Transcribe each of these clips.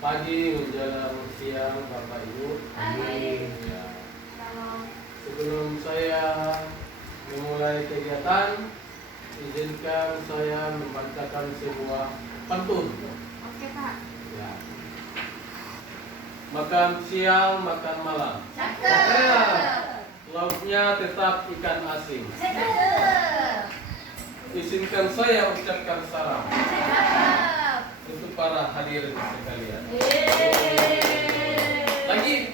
Pagi menjelang siang Bapak Ibu. Amin. Ya. Sebelum saya memulai kegiatan, izinkan saya membacakan sebuah pantun. Oke Pak. Ya. Makan siang, makan malam. Cakep. Lauknya tetap ikan asin. Cakep. Izinkan saya ucapkan salam Cakep. untuk para hadirin sekalian. Yeay. Lagi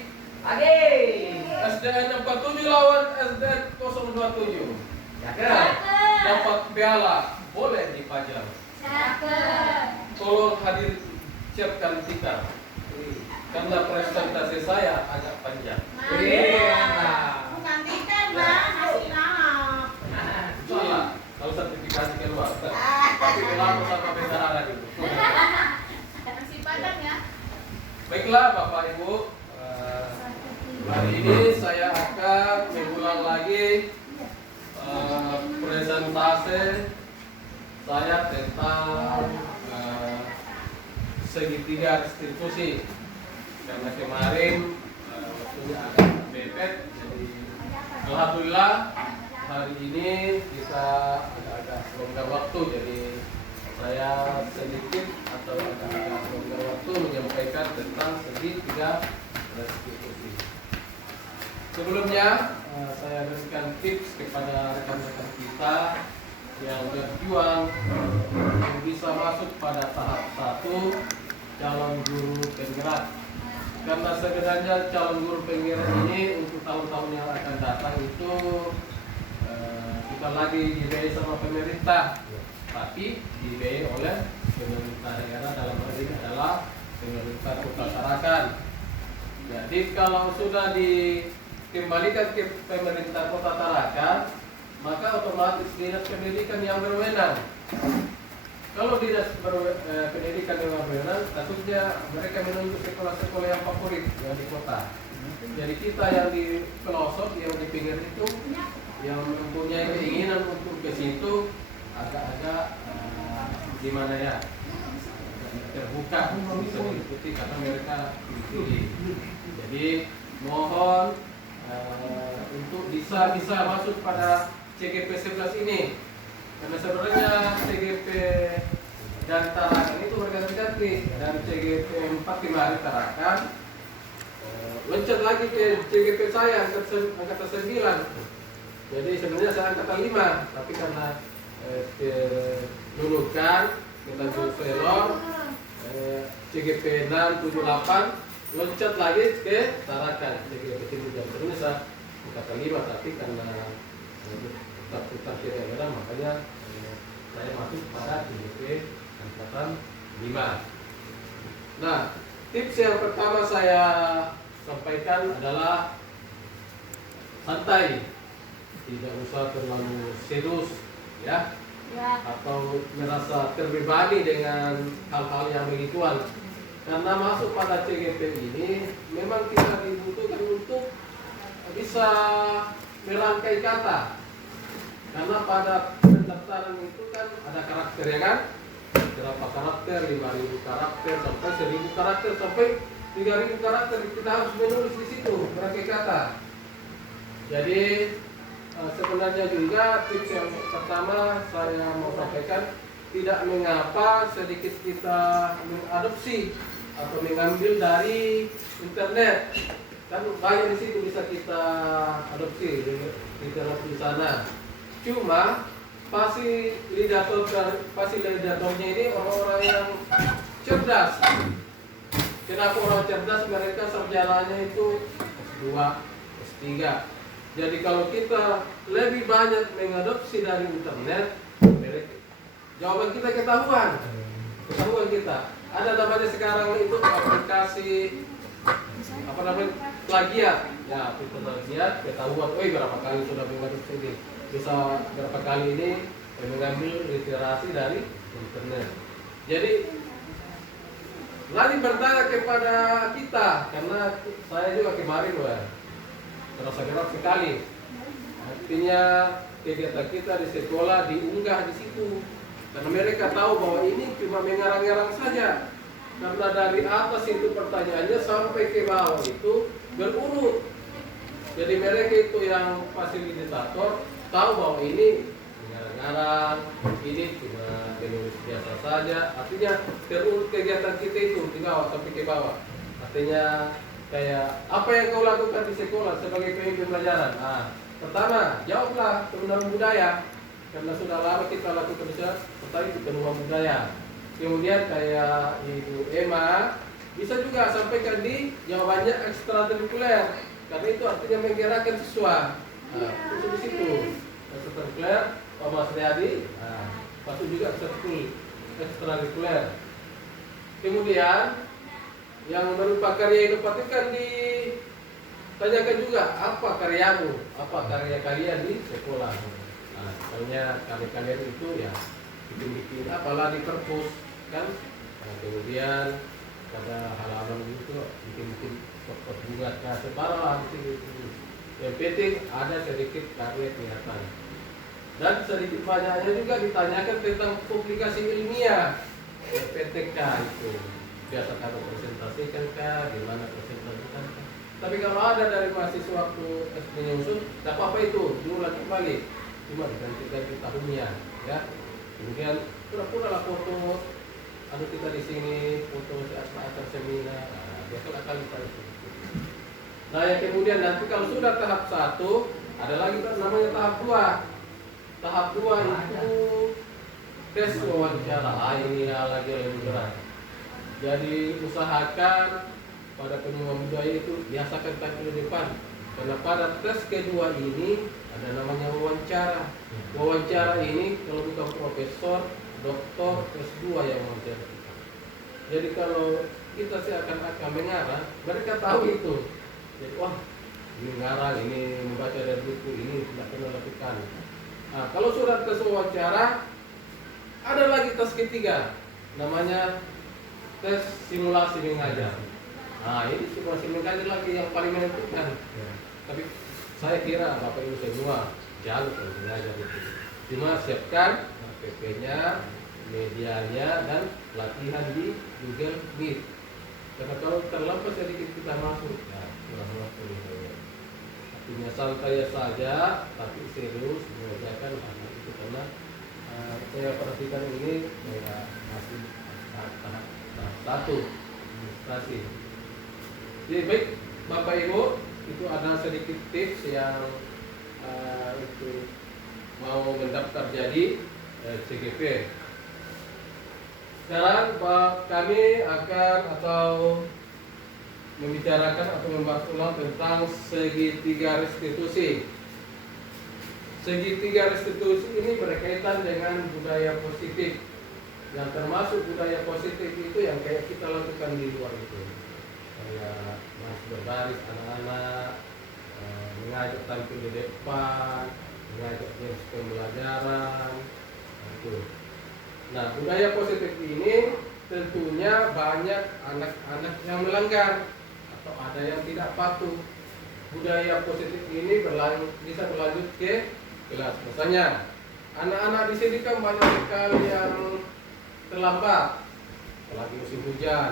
SDN 47 lawan SDN 027. Cakep. Dapat piala, boleh dipajang. Cakep. Tolong hadir siapkan tikar. Karena presentasi saya agak panjang. Bukan tiket Bang, kasih nama. Salah, kalau sertifikasi keluar. Tapi kalau sama bendahara gitu. Nasi padang ya. Baiklah Bapak Ibu, hari ini saya akan mengulang lagi presentasi saya tentang segitiga restitusi. Karena kemarin waktunya agak mepet, jadi alhamdulillah hari ini kita agak-agak longgar waktu, jadi saya sedikit atau agak longgar waktu menyampaikan tentang segitiga restitusi. Sebelumnya saya berikan tips kepada rekan-rekan kita yang berjuang untuk bisa masuk pada tahap 1 calon guru penggerak. Karena sebenarnya calon guru penggerak ini untuk tahun-tahun yang akan datang itu bukan lagi dibiayai sama pemerintah, tapi dibiayai oleh pemerintah daerah, dalam hal ini adalah pemerintah Kota Tarakan. Jadi kalau sudah dikembalikan ke pemerintah Kota Tarakan, maka otomatis dinas pendidikan yang berwenang. Kalau dinas pendidikan yang berwenang, tentunya mereka menunjuk sekolah-sekolah yang favorit yang di kota. Jadi kita yang di pelosok, yang di pinggir itu, yang mempunyai keinginan untuk ke situ, agak-agak gimana ya, terbuka bisa mengikuti karena mereka dipilih. Jadi mohon untuk bisa masuk pada CGP 11 ini. Karena sebenarnya CGP dan Tarakan itu berganti-ganti. Dari CGP 4 kemarin Tarakan, loncat lagi ke CGP saya angkatan 9. Jadi sebenarnya saya angkatan 5, tapi karena kelulukan kita selor CGP 6, 7, 8 loncat lagi ke Tarakan CGP 9. Sebenarnya saya angkatan 5, tapi karena putar ke daerah, makanya saya masuk pada CGP angkatan 5. Nah, tips yang pertama saya sampaikan adalah santai, tidak usah terlalu serius ya, atau merasa terbebani dengan hal-hal yang begituan. Karena masuk pada CGP ini memang kita dibutuhkan untuk bisa merangkai kata. Karena pada pendaftaran itu kan ada karakter ya kan, berapa karakter, 5.000 karakter sampai 1.000 karakter sampai 3.000 karakter, kita harus menulis di situ berbagai kata. Jadi sebenarnya juga tips yang pertama saya mau sampaikan, tidak mengapa sedikit kita mengadopsi atau mengambil dari internet, kan banyak di situ bisa kita adopsi di sana. Cuma fasilitatornya ini orang-orang yang cerdas. Kenapa orang cerdas? Mereka sarjananya itu S2, S3. Jadi kalau kita lebih banyak mengadopsi dari internet, jawaban kita ketahuan kita. Ada namanya sekarang itu aplikasi plagiat. Ya, kita plagiat ketahuan. Berapa kali sudah mengadopsi ini? Bisa berapa kali ini mengambil literasi dari internet. Jadi lagi bertanya kepada kita, karena saya juga kemarin terasa gerak sekali. Artinya kegiatan kita di sekolah diunggah di situ, karena mereka tahu bahwa ini cuma mengarang-arang saja. Karena dari atas itu pertanyaannya sampai ke bawah itu berurut. Jadi mereka itu yang fasilitator tahu bahwa ini ngarang-ngarang, ini cuma menulis biasa saja. Artinya terurut kegiatan kita itu di bawah sampai ke bawah. Artinya kayak apa yang kau lakukan di sekolah sebagai pemimpin pelajaran. Nah, pertama jawablah pengembangan budaya. Karena sudah lama kita lakukan bisa, pertama itu pengembangan budaya. Kemudian kayak Ibu Emma bisa juga sampaikan di jawabannya ekstrakurikuler. Karena itu artinya menggerakkan siswa. Nah, itu di situ. Ekstrakurikuler, Pak Mas Riyadi, masuk juga ekstrakurikuler. Kemudian yang berupa karya inovatif kan ditanyakan juga apa karyamu, apa karya kalian di sekolah. Nah, misalnya karya kalian itu ya bikin-bikin apalah di perpus kan. Nah, kemudian pada halaman itu bikin-bikin pot bunga sebarang gitu. Yang penting ada sedikit karya kelihatan. Dan sedikit banyaknya juga ditanyakan tentang publikasi ilmiah PTK itu. Biasa kamu presentasikan kah, di mana presentasikan kah. Tapi kalau ada dari mahasiswa waktu SD-nya usul, tak apa-apa itu, diulang kembali. Cuma diganti-ganti tahunnya, ya. Kemudian pura-pura lah foto. Ada kita di sini foto acara seminar. Nah, biasa akan kita itu. Nah, yang kemudian nanti kalau sudah tahap 1, ada lagi namanya tahap 2. Tahap 2 itu tes wawancara. Ini lagi lebih berat. Jadi usahakan pada pengembangan budaya itu biasakan tampil di depan. Karena pada tes kedua ini ada namanya wawancara. Wawancara ini kalau bukan profesor, doktor, S2 yang wawancara kita. Jadi kalau kita seakan-akan mengarang, mereka tahu itu. Jadi wah, ini ngarang, ini membaca dari buku, ini tidak pernah lakukan. Nah, kalau sudah tes wawancara, ada lagi tes ketiga, namanya tes simulasi mengajar. Nah, ini simulasi mengajar lagi yang paling menentukan. Tapi saya kira Bapak Ibu semua jago kalau mengajar itu. Cuma siapkan PP-nya, medianya, dan latihan di Google Meet. Karena kalau terlambat sedikit kita masuk, ya kurang waktu. Artinya santai saja, tapi serius mengerjakan hal itu karena saya perhatikan ini masih tahap 1 administrasi. Jadi baik Bapak Ibu, itu ada sedikit tips yang itu mau mendaftar jadi CGP. Sekarang kami akan atau membicarakan atau membahas ulang tentang segitiga restitusi. Segitiga restitusi ini berkaitan dengan budaya positif. Yang termasuk budaya positif itu yang kayak kita lakukan di luar itu. Kayak masih berbaris anak-anak, mengajak tampil di depan, mengajak jenis pembelajaran, itu. Nah, budaya positif ini tentunya banyak anak-anak yang melanggar atau ada yang tidak patuh. Budaya positif ini bisa berlanjut ke kelas. Misalnya, anak-anak di sini kan banyak sekali yang terlambat, apalagi musim hujan.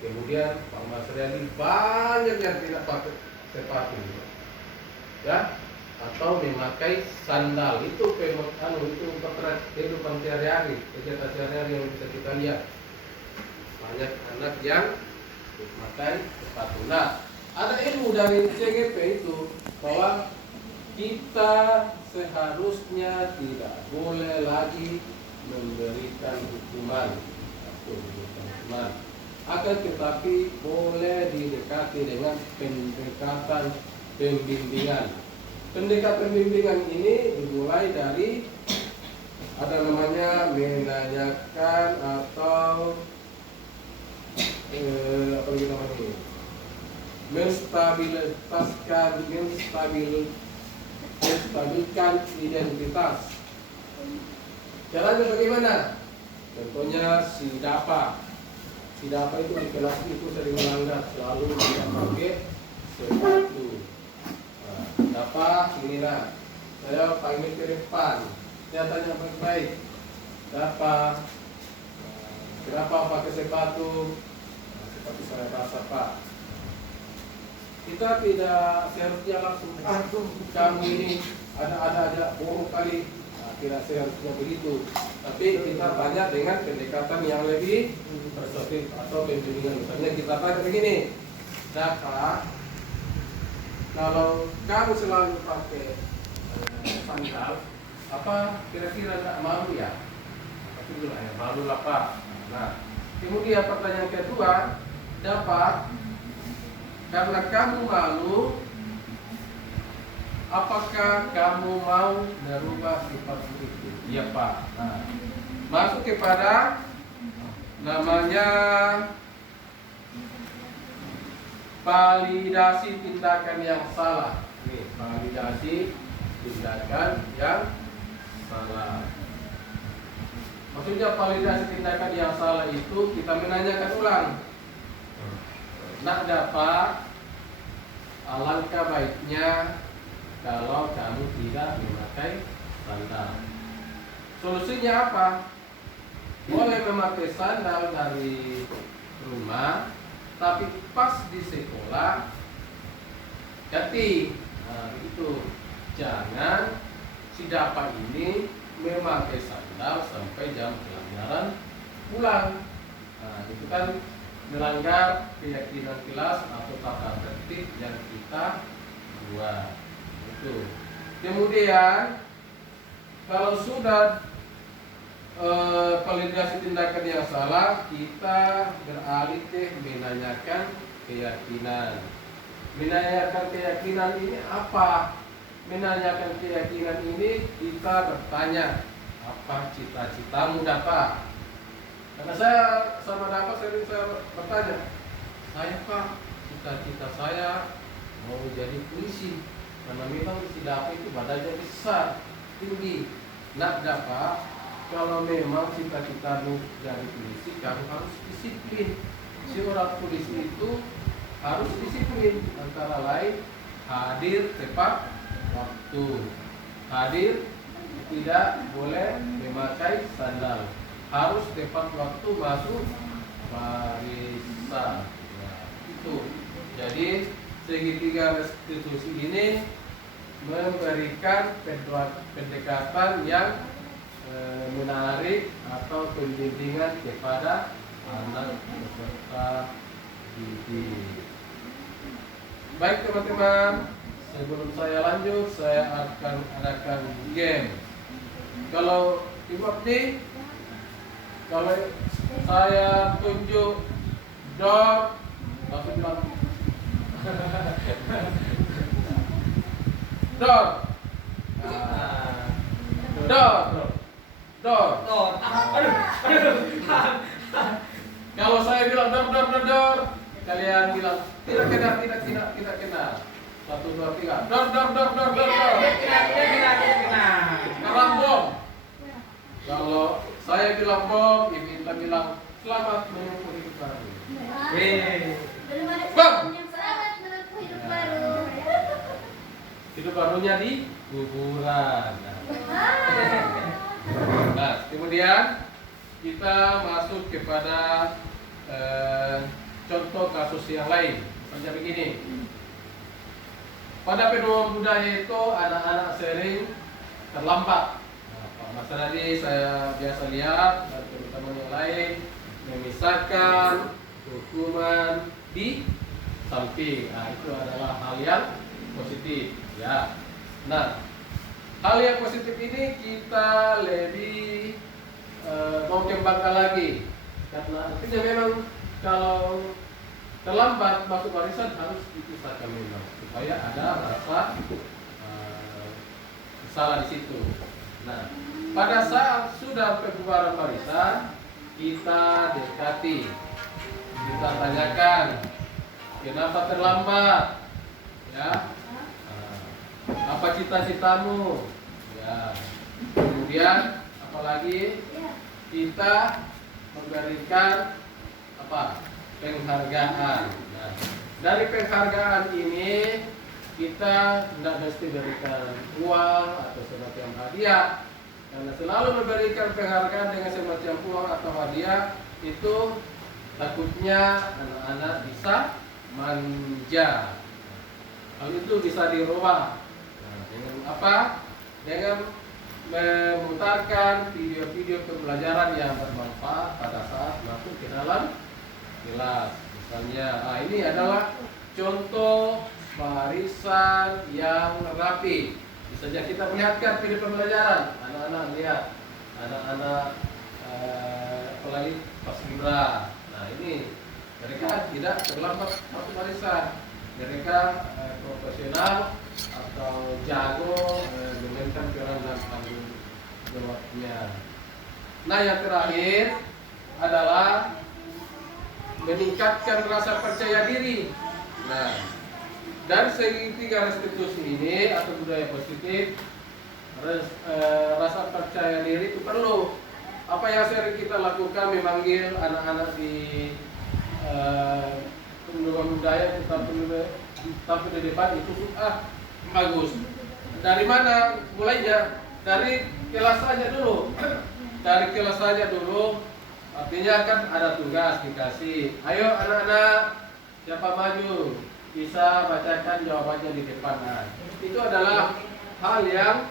Kemudian Pak Mas Riyadi banyak yang tidak pakai sepatu, ya, atau memakai sandal. Itu itu potret kehidupan sehari-hari, kegiatan sehari-hari yang bisa kita lihat. Banyak anak yang memakai sepatu. Nah, ada ilmu dari CGP itu bahwa kita seharusnya tidak boleh lagi memberikan hukuman atau hukuman. Akan tetapi boleh didekati dengan pendekatan pembimbingan. Pendekatan pembimbingan ini dimulai dari ada namanya menanyakan atau apa namanya, menstabilkan identitas. Caranya bagaimana? Contohnya si Dapa. Si Dapa itu di kelas itu sering melanggar, selalu tidak pakai sepatu. Nah, Dapa inilah, saya panggil ke depan, saya tanya baik-baik, Dapa, kenapa pakai sepatu? Tapi saya rasa Pak, kita tidak seharusnya langsung kamu ini ada aja bohong kali. Nah, tidak seharusnya begitu. Tapi kita tanya dengan pendekatan yang lebih persuasif atau pembimbingan. Misalnya kita tanya begini, Dapa, kalau kamu selalu pakai sandal, apa kira-kira tak malu ya? Tapi bilang ya malu lah Pak. Nah, kemudian pertanyaan kedua, dapat karena kamu malu, apakah kamu mau merubah sifat itu? Iya Pak. Nah, masuk kepada namanya validasi tindakan yang salah. Nih, validasi tindakan yang salah. Maksudnya validasi tindakan yang salah itu kita menanyakan ulang. Nak dapat, alangkah baiknya kalau kamu tidak memakai sandal. Solusinya apa? Boleh memakai sandal dari rumah, tapi pas di sekolah ganti. Nah, itu jangan si Dapa ini memakai sandal sampai jam pelajaran pulang. Nah, itu kan melanggar keyakinan kelas atau tata tertib yang kita buat. Itu. Kemudian kalau sudah validasi tindakan yang salah, kita beralih ke menanyakan keyakinan. Menanyakan keyakinan ini apa? Menanyakan keyakinan ini kita bertanya, apa cita-citamu Dapa? Karena saya sama Dapa sering saya bertanya, saya Pak, cita-cita saya mau jadi polisi. Karena memang si Dapa itu badannya besar, tinggi. Nak Dapa, kalau memang cita-citamu jadi polisi, kamu harus disiplin. Seorang polisi itu harus disiplin, antara lain hadir tepat waktu, hadir tidak boleh memakai sandal, harus tepat waktu masuk barisan. Ya, itu. Jadi segitiga restitusi ini memberikan pendekatan yang menarik atau pembimbingan kepada anak peserta didik. Baik teman-teman, sebelum saya lanjut, saya akan adakan game. Kalau Ibu Abdi, kalau saya tunjuk door, langsung bilang door. Door. Kalau saya bilang door, kalian bilang tidak kena. 1, 2, 3. Door. Sekarang bom. Kalau saya bilang bom, Ibu Intan bilang selamat menempuh hidup baru. Bom. Selamat menempuh hidup baru. Hidup barunya di kuburan. Nah, kemudian kita masuk kepada contoh kasus yang lain. Misalnya begini. Pada pedoman budaya itu anak-anak sering terlambat. Nah, Pak Mas tadi saya biasa lihat dan teman-teman yang lain memisahkan hukuman di samping. Nah, itu adalah hal yang positif, ya. Nah, hal yang positif ini kita lebih mau kembangkan lagi, karena artinya memang kalau terlambat masuk barisan harus dipisahkan memang supaya ada rasa salah di situ. Nah, pada saat sudah pembubaran barisan, kita dekati, kita tanyakan kenapa terlambat, ya. Apa cita-citamu? Ya. Kemudian apalagi kita memberikan apa? Penghargaan. Nah, dari penghargaan ini kita tidak mesti berikan uang atau semacam hadiah. Karena selalu memberikan penghargaan dengan semacam uang atau hadiah itu Takutnya anak-anak bisa manja. Hal itu bisa dirubah. Nah, dengan apa? Dengan memutarkan video-video pembelajaran yang bermanfaat pada saat masuk ke dalam kelas. Misalnya, ini adalah contoh barisan yang rapi. Bisa saja kita melihatkan video pembelajaran. Anak-anak lihat, anak-anak apalagi paskibra. Nah, ini mereka tidak terlambat masuk barisan. Mereka profesional atau jago memainkan peran dalam tanggung jawabnya. Nah, yang terakhir adalah meningkatkan rasa percaya diri. Nah, dari segi 3 restitusi ini atau budaya positif, rasa percaya diri itu perlu. Apa yang sering kita lakukan memanggil anak-anak di pendidikan budaya tapi di depan itu bagus. Dari mana mulainya? Dari kelas saja dulu. Dari kelas saja dulu. Artinya kan ada tugas dikasih. Ayo anak-anak, siapa maju bisa bacakan jawabannya di depan. Nah, itu adalah hal yang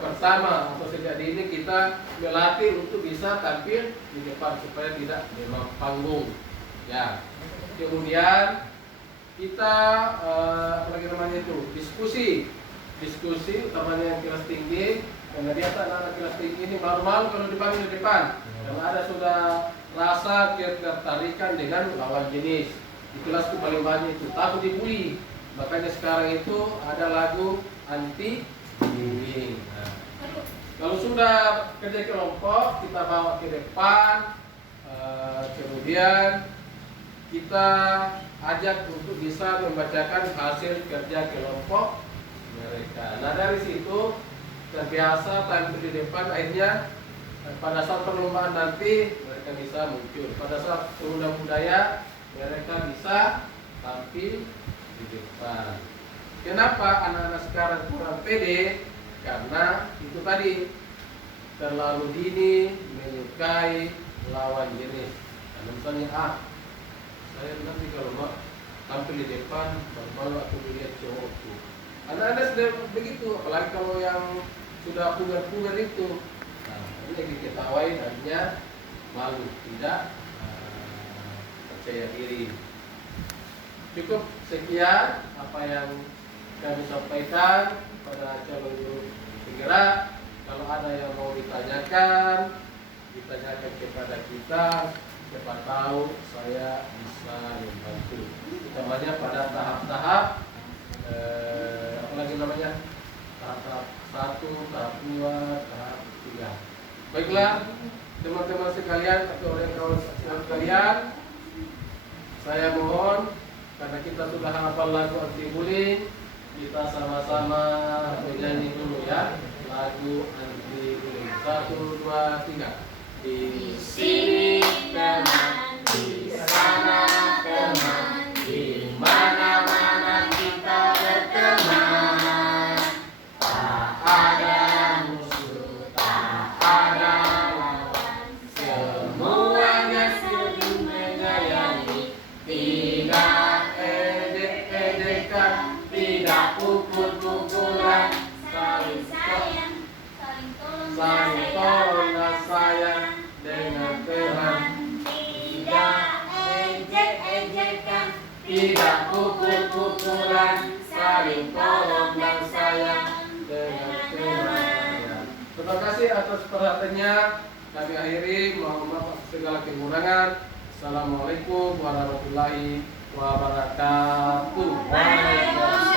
pertama atau sejak dini kita melatih untuk bisa tampil di depan supaya tidak memang panggung. Ya. Kemudian kita apalagi namanya itu diskusi utamanya yang kelas tinggi. Karena biasa anak-anak kelas tinggi ini malu-malu kalau dipanggil di depan. Karena ada sudah rasa ketertarikan dengan lawan jenis. Di kelas itu paling banyak itu takut dibully. Makanya sekarang itu ada lagu anti bullying. Nah, kalau sudah kerja kelompok kita bawa ke depan, kemudian kita ajak untuk bisa membacakan hasil kerja kelompok mereka. Nah, dari situ terbiasa tampil di depan, akhirnya pada saat perlombaan nanti mereka bisa muncul. Pada saat pemuda budaya mereka bisa tampil di depan. Kenapa anak-anak sekarang kurang pede? Karena itu tadi terlalu dini menyukai lawan jenis. Nah, misalnya saya nanti kalau mau tampil di depan malu aku melihat cowokku. Anak-anak sudah begitu, apalagi kalau yang sudah puber-puber itu. Nah, ini diketahui dannya malu, tidak percaya diri. Cukup sekian apa yang kami sampaikan pada calon guru penggerak. Kalau ada yang mau ditanyakan kepada kita, siapa tahu saya bisa membantu. Utamanya pada tahap-tahap apa lagi namanya? Tahap 1, tahap 2, tahap 3. Baiklah, teman-teman sekalian atau orang-orang sekalian, saya mohon karena kita sudah hafal lagu anti bullying, kita sama-sama menyanyi dulu ya lagu anti bullying. 1, 2, 3. Di sini teman, di sana teman, di mana-mana kita berteman. Tak ada musuh, tak ada lawan, semuanya saling menyayangi. Tidak ejek-ejekan, tidak pukul-pukulan, saling sayang, saling tolong dan sayang dengan Tuhan. Tidak ejek-ejekan, tidak pukul-pukulan, saling tolong dan sayang dengan Tuhan. Ya. Terima kasih atas perhatiannya. Kami akhiri, mohon maaf atas segala kekurangan. Assalamualaikum warahmatullahi wabarakatuh. Waalaikumsalam.